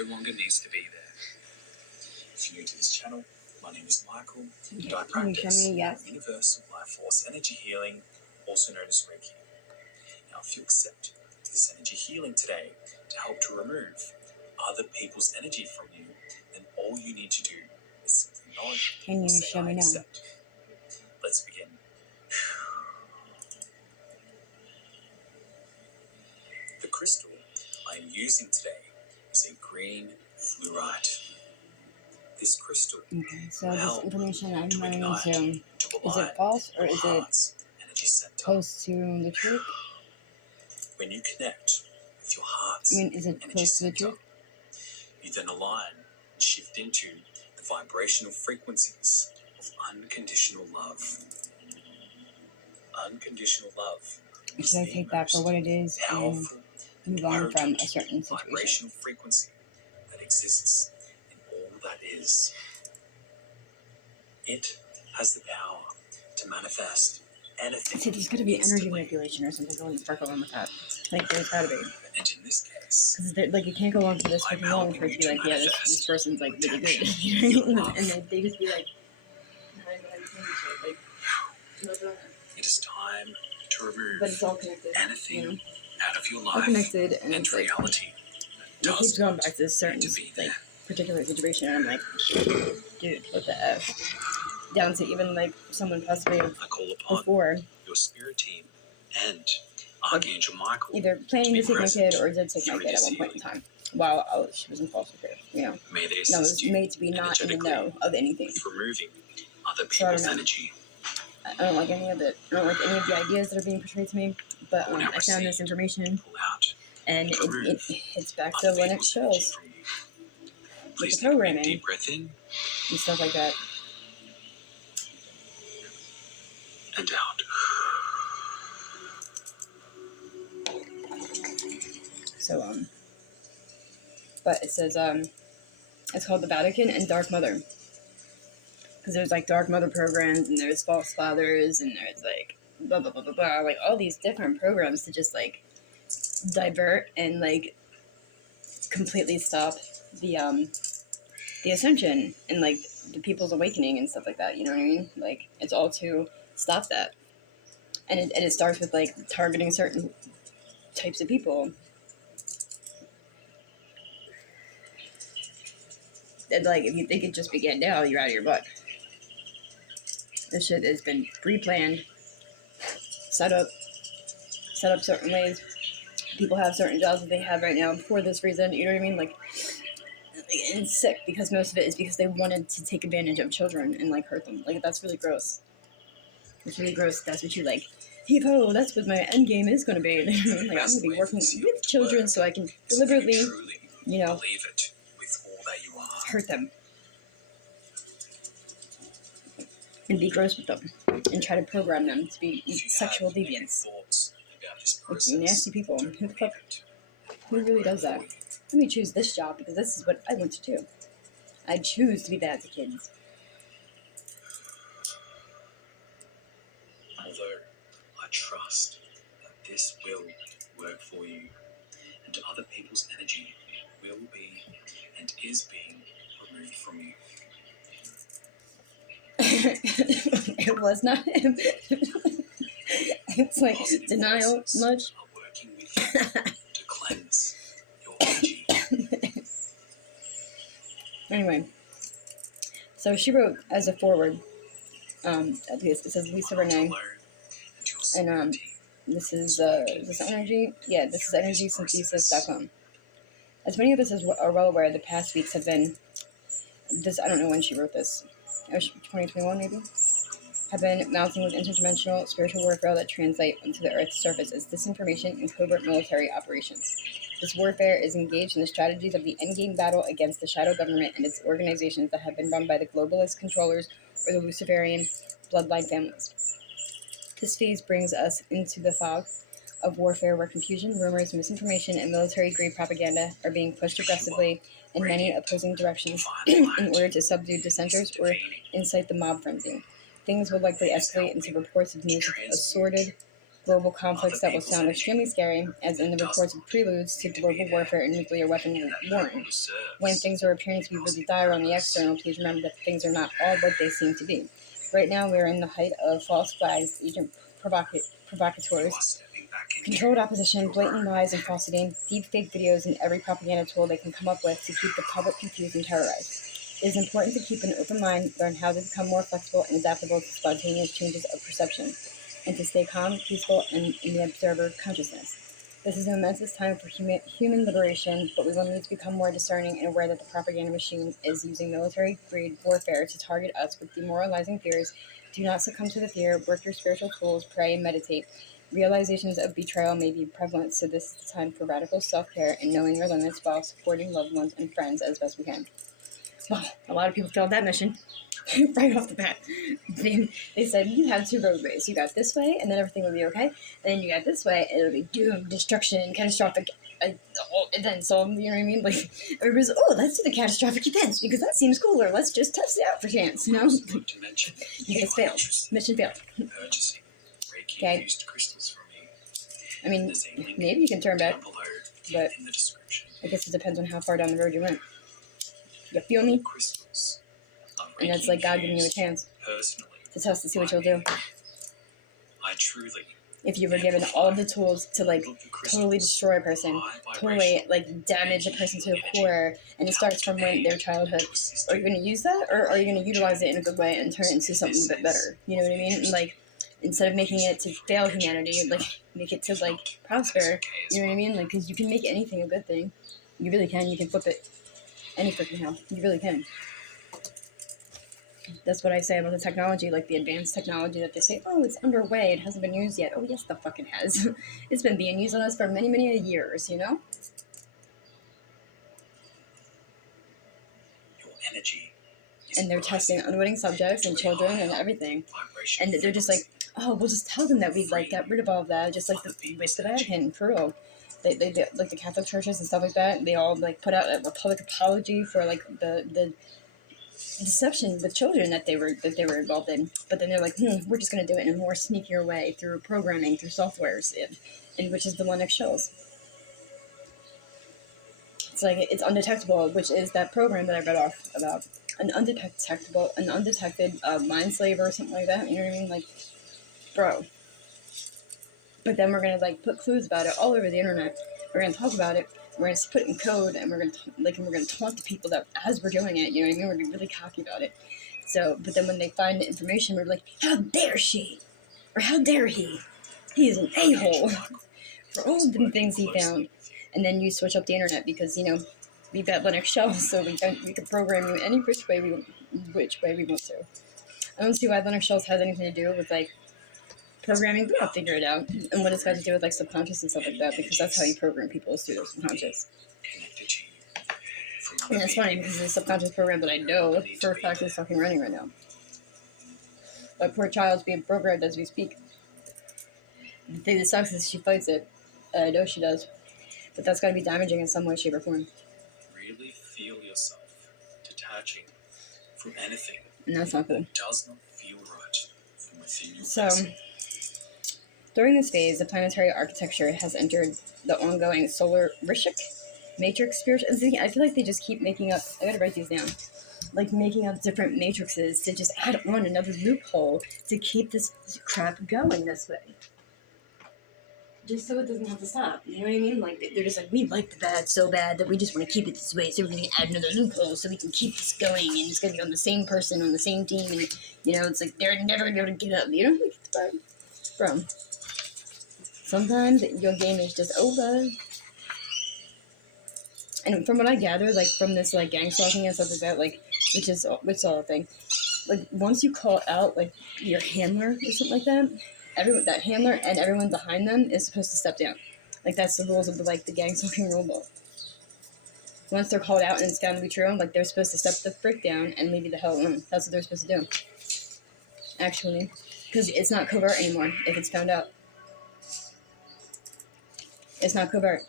no longer needs to be there. If you're new to this channel, my name is Michael, and I practice Universal Life Force Energy Healing, also known as Reiki. Now, if you accept this energy healing today to help to remove other people's energy from you, then all you need to do is simply nod Can you or say, show me I now? accept. Let's begin. The crystal I am using today is a green fluorite. This crystal so this information I'm running into, is it align false or your is it heart's energy center. close to the truth? When you connect with your heart's is it energy close to the center, truth? you then align and shift into the vibrational frequencies of unconditional love. Unconditional love. Should I take that for what it is and move on from a certain situation? Vibrational frequency that exists in all that is. It has the power to manifest anything. See, there's got to be energy manipulation or something going to on with that. Like, there's got to be. And in this case, because like, you can't go on for this freaking long for it to be like, yeah, this person's like really good. You know what I mean? And then they just be like, it is time to remove but it's all connected, anything out of your life. All connected, and it's like, reality. It keeps going back to this certain like particular situation, and I'm like, dude, what the F? Down to even like someone possibly before your spirit team and Archangel Michael either planning to take my kid or did take my kid at one point in time while she was in foster care, you know. And I was made to be not in the know of anything. Removing other people's energy. I don't like any of it. I don't like any of the ideas that are being portrayed to me. But I found this information, and it's back to Linux shells with the programming deep breath in and stuff like that. And out. So but it says it's called the Vatican and Dark Mother, because there's like Dark Mother programs and there's False Fathers and there's like blah blah blah blah blah, like all these different programs to just like divert and like completely stop the ascension and like the people's awakening and stuff like that, you know what I mean? Like, it's all to stop that. And it starts with like targeting certain types of people. And like, if you think it just began now, you're out of your butt. This shit has been pre-planned, set up certain ways. People have certain jobs that they have right now for this reason, you know what I mean? Like, it's sick because most of it is because they wanted to take advantage of children and like hurt them. Like, that's really gross. It's really gross. That's what you like. Hey-ho, that's what my end game is going to be. Like, I'm going to be working with children so I can deliberately, you know, believe it with all that you are. Hurt them. And be gross with them. And try to program them to be sexual deviants. Like, nasty people. Who the fuck? Who really does that? Let me choose this job because this is what I want to do. I choose to be bad to kids. Although I trust that this will work for you, and other people's energy will be and is being removed from you. It was not him. It's like denial much. Are working with you to cleanse your energy. Anyway, so she wrote as a forward. It says Lisa Renee, and this is energy. Yeah, this is energysynthesis.com. As many of us are well aware, the past weeks have been this. I don't know when she wrote this. 2021 maybe. Have been mounting with interdimensional spiritual warfare that translate onto the Earth's surface as disinformation and covert military operations. This warfare is engaged in the strategies of the endgame battle against the shadow government and its organizations that have been run by the globalist controllers or the Luciferian bloodline families. This phase brings us into the fog of warfare where confusion, rumors, misinformation, and military-grade propaganda are being pushed aggressively in many opposing directions in order to subdue dissenters or incite the mob frenzy. Things will likely escalate into reports of news of assorted global conflicts that will sound extremely scary, as in the reports of preludes to global warfare and nuclear weapon warring. When things are appearing to be really dire on the external, please remember that things are not all what they seem to be. Right now, we are in the height of false flags, agent provocateurs, controlled opposition, blatant lies and falsity, deep fake videos, and every propaganda tool they can come up with to keep the public confused and terrorized. It is important to keep an open mind, learn how to become more flexible and adaptable to spontaneous changes of perception, and to stay calm, peaceful, and in the observer consciousness. This is a momentous time for human liberation, but we will need to become more discerning and aware that the propaganda machine is using military-grade warfare to target us with demoralizing fears. Do not succumb to the fear. Work your spiritual tools, pray, and meditate. Realizations of betrayal may be prevalent, so this is the time for radical self-care and knowing your limits while supporting loved ones and friends as best we can. Well, a lot of people failed that mission right off the bat. They said, you have two roadways. You got this way, and then everything will be okay. And then you got this way, and it'll be doom, destruction, catastrophic events. So, you know what I mean? Like, everybody's, oh, let's do the catastrophic events, because that seems cooler. Let's just test it out for chance, you know? You guys failed. Mission failed. Okay. I mean, maybe you can turn back, but I guess it depends on how far down the road you went. You feel me? And that's like God giving you a chance to test to see what you'll do. If you were given all of the tools to like totally destroy a person, totally like damage a person to a core, and it starts from when their childhood, are you going to use that, or are you going to utilize it in a good way and turn it into something a bit better? You know what I mean? And, like, instead of making it to fail humanity, like make it to like prosper. You know what I mean? Like, because you can make anything a good thing. You really can. You can flip it any freaking how. You really can. That's what I say about the technology, like the advanced technology that they say, oh, it's underway, it hasn't been used yet. Oh, yes, the fuck it has. It's been being used on us for many, many years, you know? Your energy and they're testing unwitting subjects and children and everything. And they're just like, oh, we'll just tell them that we like got rid of all of that, just like with the Vatican, for real. They like the Catholic churches and stuff like that. They all like put out a public apology for like the deception with children that they were involved in. But then they're like, we're just gonna do it in a more sneakier way through programming, through softwares, and which is the one that shows. It's like it's undetectable, which is that program that I read off about an undetected mind slave or something like that. You know what I mean? Like, bro. But then we're gonna like put clues about it all over the internet. We're gonna talk about it. We're gonna put it in code, and we're gonna taunt the people that as we're doing it. You know what I mean? We're gonna be really cocky about it. So, but then when they find the information, we're like, how dare she, or how dare he? He is an a-hole for all the things he found. And then you switch up the internet because we've got Linux shells, so we can program you any which way we want to. I don't see why Linux shells has anything to do with like programming, but I'll figure it out. And what it's got to do with like subconscious and stuff like that, because that's how you program people, is through their subconscious. And it's funny because it's a subconscious program that I know for a fact is fucking running right now. But poor child's being programmed as we speak. The thing that sucks is she fights it. I know she does. But that's got to be damaging in some way, shape, or form. Really feel yourself detaching from anything. And that's not good. That does not feel right from within you. So, during this phase, the planetary architecture has entered the ongoing solar Rishik matrix spiritual. I feel like they just keep making up. I gotta write these down. Like making up different matrices to just add on another loophole to keep this crap going this way. Just so it doesn't have to stop. You know what I mean? Like, they're just like, we like the bad so bad that we just want to keep it this way, so we're going to add another loophole so we can keep this going, and it's going to be on the same person, on the same team, and, it's like, they're never going to get up, Like, bro. Sometimes your game is just over. And from what I gather, like, from this, like, gang stalking and stuff like that, like, which is all a thing, like, once you call out, like, your handler or something like that, that handler and everyone behind them is supposed to step down. Like, that's the rules of the gang stalking rule book. Once they're called out and it's found to be true, like, they're supposed to step the frick down and leave you the hell alone. That's what they're supposed to do. Actually. Because it's not covert anymore if it's found out. It's not covert.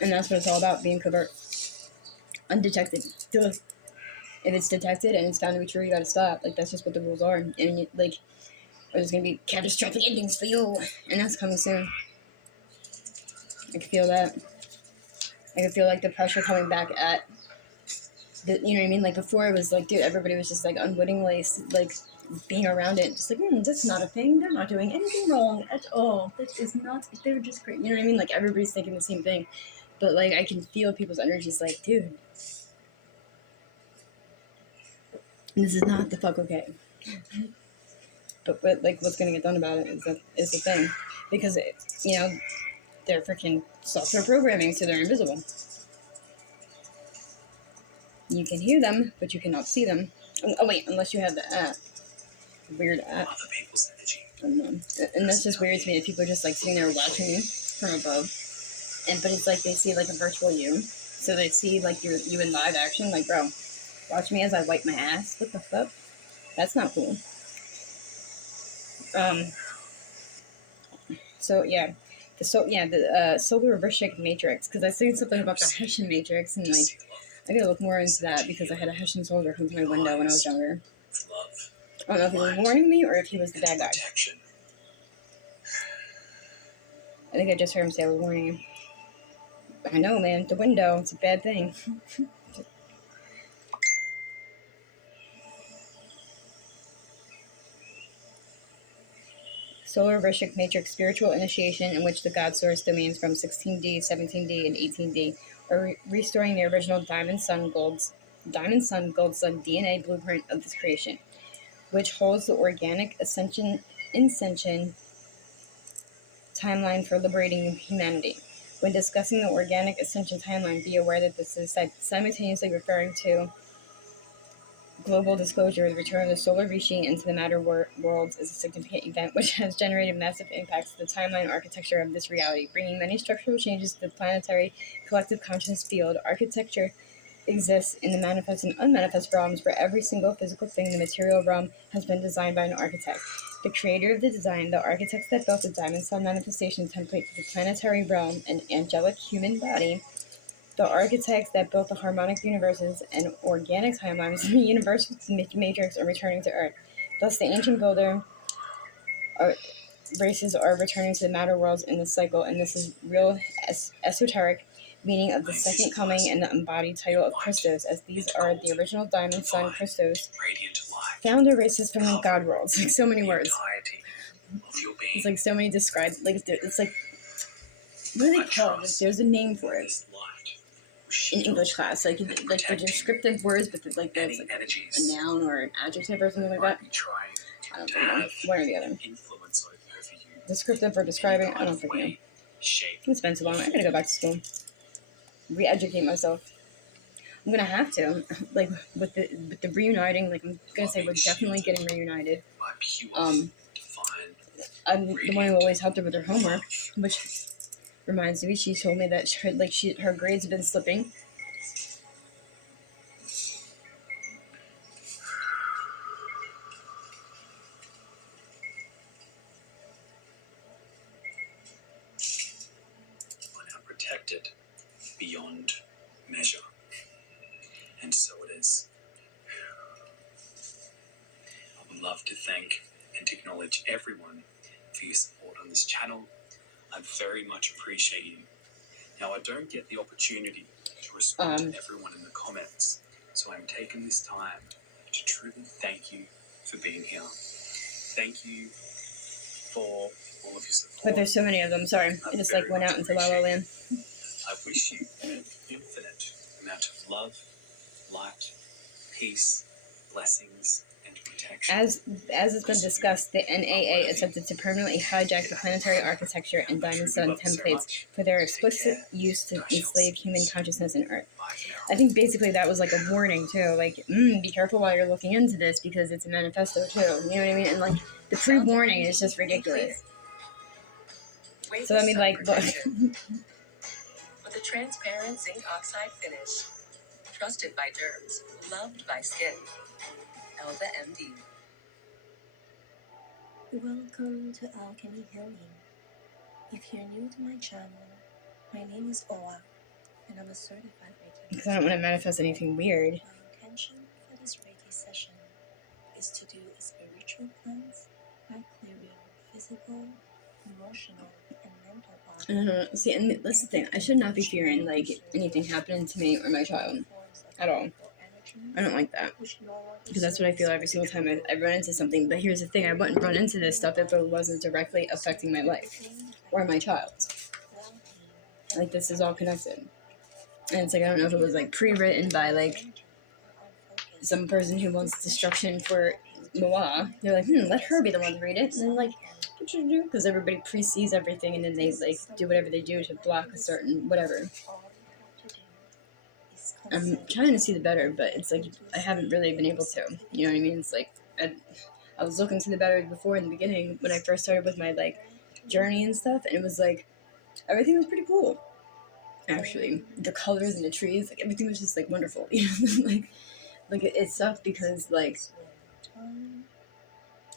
And that's what it's all about, being covert. Undetected. Duh. If it's detected and it's found to be true, you gotta stop. Like, that's just what the rules are. And there's gonna be catastrophic endings for you, and that's coming soon. I can feel that. I can feel like the pressure coming back at the, you know what I mean? Like before, it was like, dude, everybody was just like unwittingly like being around it, just like, that's not a thing. They're not doing anything wrong at all. That is not. They're just great. You know what I mean? Like everybody's thinking the same thing, but like I can feel people's energies. Like, dude, this is not the fuck okay. But like, what's gonna get done about it is the thing, because you know they're freaking software programming, so they're invisible. You can hear them, but you cannot see them. Oh wait, unless you have the app. Weird app. Other people's energy. I don't know. And that's just weird to me that people are just like sitting there watching me from above. But it's like they see like a virtual you. So they see like you in live action. Like, bro, watch me as I wipe my ass. What the fuck? That's not cool. So yeah. The solar Rishik matrix, because I seen something about the Hessian matrix, and like I gotta look more into that because I had a Hessian soldier come to my window when I was younger. I don't know if he was warning me or if he was the bad guy. I think I just heard him say I was warning him. I know, man. The window, it's a bad thing. Solar Rishik Matrix spiritual initiation in which the God Source domains from 16D, 17D, and 18D are restoring the original Diamond Sun Gold Sun DNA blueprint of this creation, which holds the organic ascension timeline for liberating humanity. When discussing the organic ascension timeline, be aware that this is simultaneously referring to global disclosure. The return of the solar Rishi into the matter worlds is a significant event which has generated massive impacts to the timeline architecture of this reality, bringing many structural changes to the planetary collective consciousness field. Architecture exists in the manifest and unmanifest realms, where every single physical thing in the material realm has been designed by an architect. The creator of the design, the architects that built the Diamond Sun manifestation template for the planetary realm, an angelic human body, the architects that built the harmonic universes and organic timelines in the universal matrix are returning to Earth. Thus, the ancient builder races are returning to the matter worlds in this cycle, and this is real esoteric meaning of the second coming and the embodied title of Christos, as these are the original Diamond Sun Christos, founder races from the God worlds. Like so many words. It's like so many described. Like it's like, what do they call it? Like, there's a name for it in English class, like the descriptive words, but like there's like a noun or an adjective or something like that. I don't think know. One or the other. Descriptive or describing, I don't think know. It's been so long. I gotta go back to school, re-educate myself. I'm gonna have to, like with the reuniting. Like I'm gonna say we're definitely getting reunited. I'm the one who always helped her with her homework, which reminds me, she told me that her grades have been slipping. Protected beyond measure, and so it is. I would love to thank and acknowledge everyone for your support on this channel. I very much appreciate you. Now, I don't get the opportunity to respond to everyone in the comments, so I'm taking this time to truly thank you for being here. Thank you for all of your support. But there's so many of them. Sorry, I just like went out into La La Land. I wish you an infinite amount of love, light, peace, blessings, and protection. As has been discussed, the NAA attempted to permanently hijack the planetary architecture and Diamond Sun templates for their explicit use to enslave human consciousness on Earth. I think basically that was like a warning too, like, be careful while you're looking into this because it's a manifesto too. You know what I mean? And like the pre-warning is just ridiculous. So I mean, like, look. With a transparent zinc oxide finish, trusted by derms, loved by skin. Elva MD. Welcome to Alchemy Healing. If you're new to my channel, my name is Oa, and I'm a certified Reiki. Because I don't want to manifest anything weird. My intention for this Reiki session is to do a spiritual cleanse by clearing physical, emotional, and mental I don't know. See, and that's the thing. I should not be fearing like anything happening to me or my child at all. I don't like that because that's what I feel every single time I run into something. But here's the thing: I wouldn't run into this stuff if it wasn't directly affecting my life or my child's. Like this is all connected, and it's like I don't know if it was like pre-written by like some person who wants destruction for Moa. They're like, let her be the one to read it, and then like, because everybody pre-sees everything, and then they like do whatever they do to block a certain whatever. I'm trying to see the better, but it's like I haven't really been able to. You know what I mean? It's like I was looking to the better before in the beginning when I first started with my like journey and stuff, and it was like everything was pretty cool. Actually, the colors and the trees, like everything was just like wonderful. You know, like it sucked because like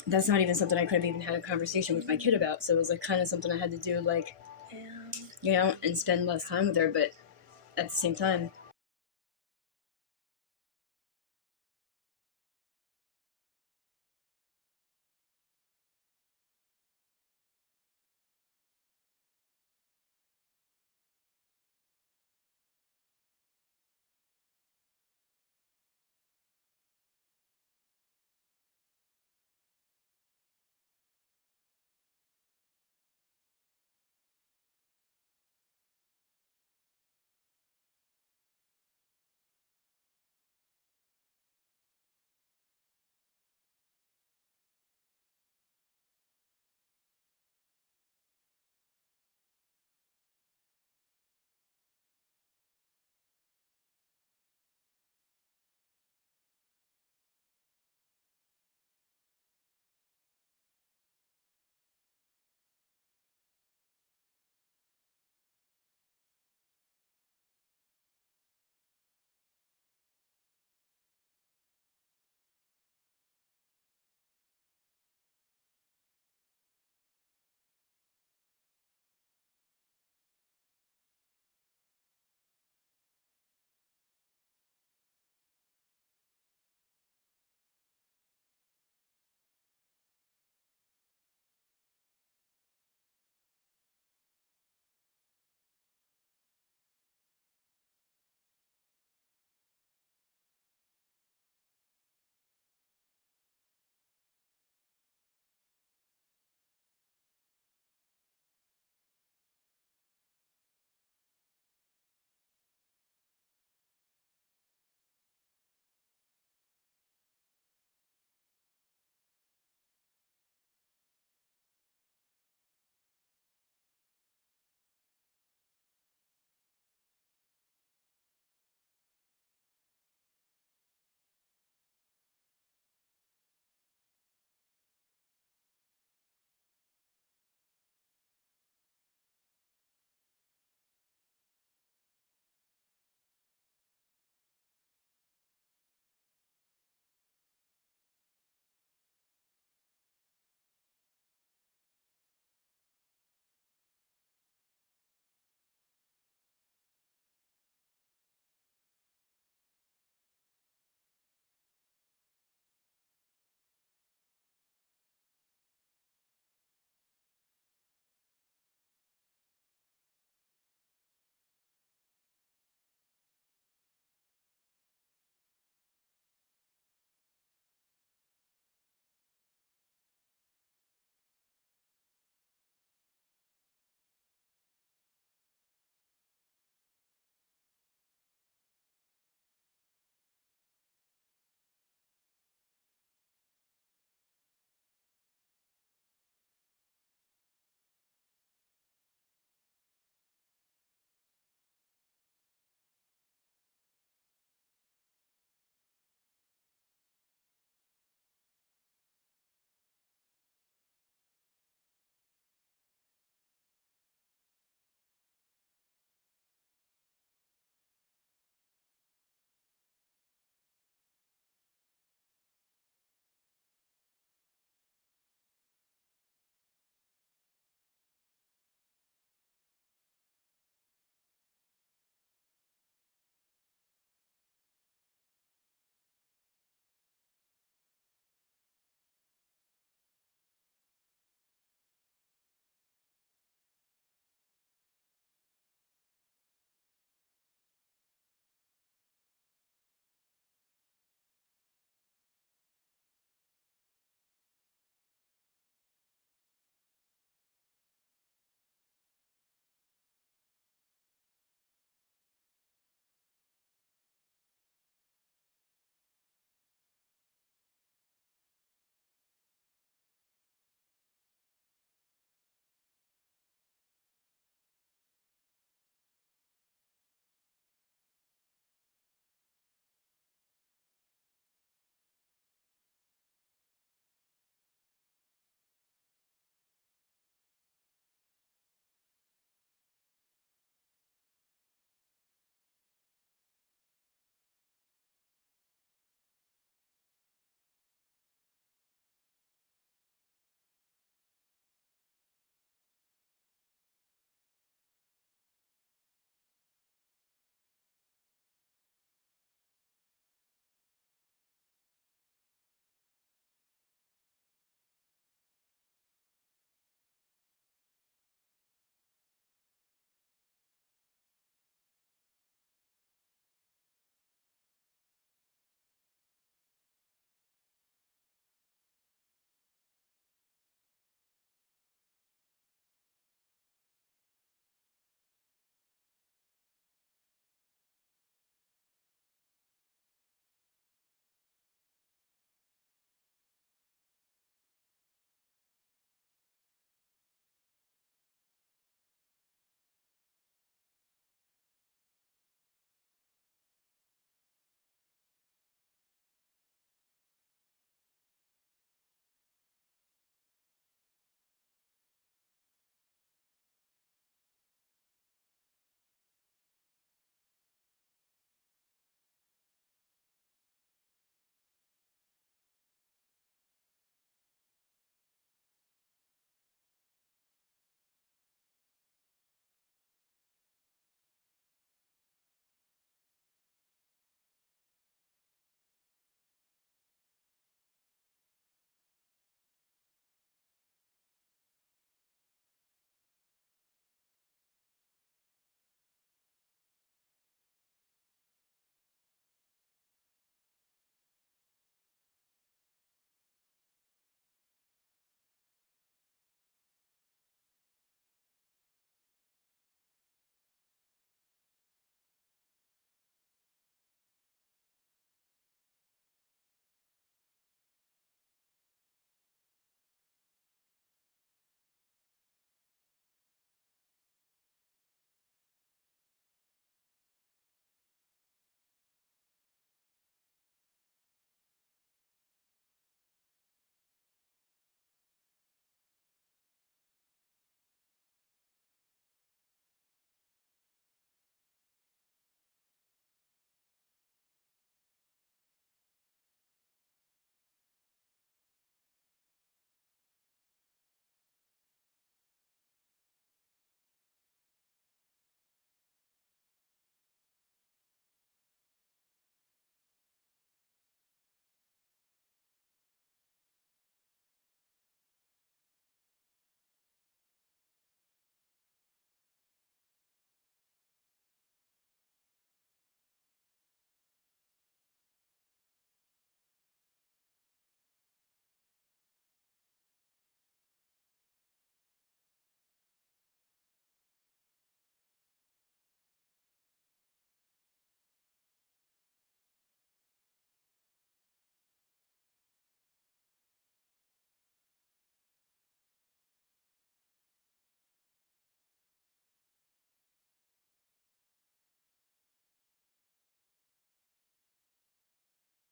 that's not even something I could have even had a conversation with my kid about. So it was like kind of something I had to do, like, you know, and spend less time with her. But at the same time,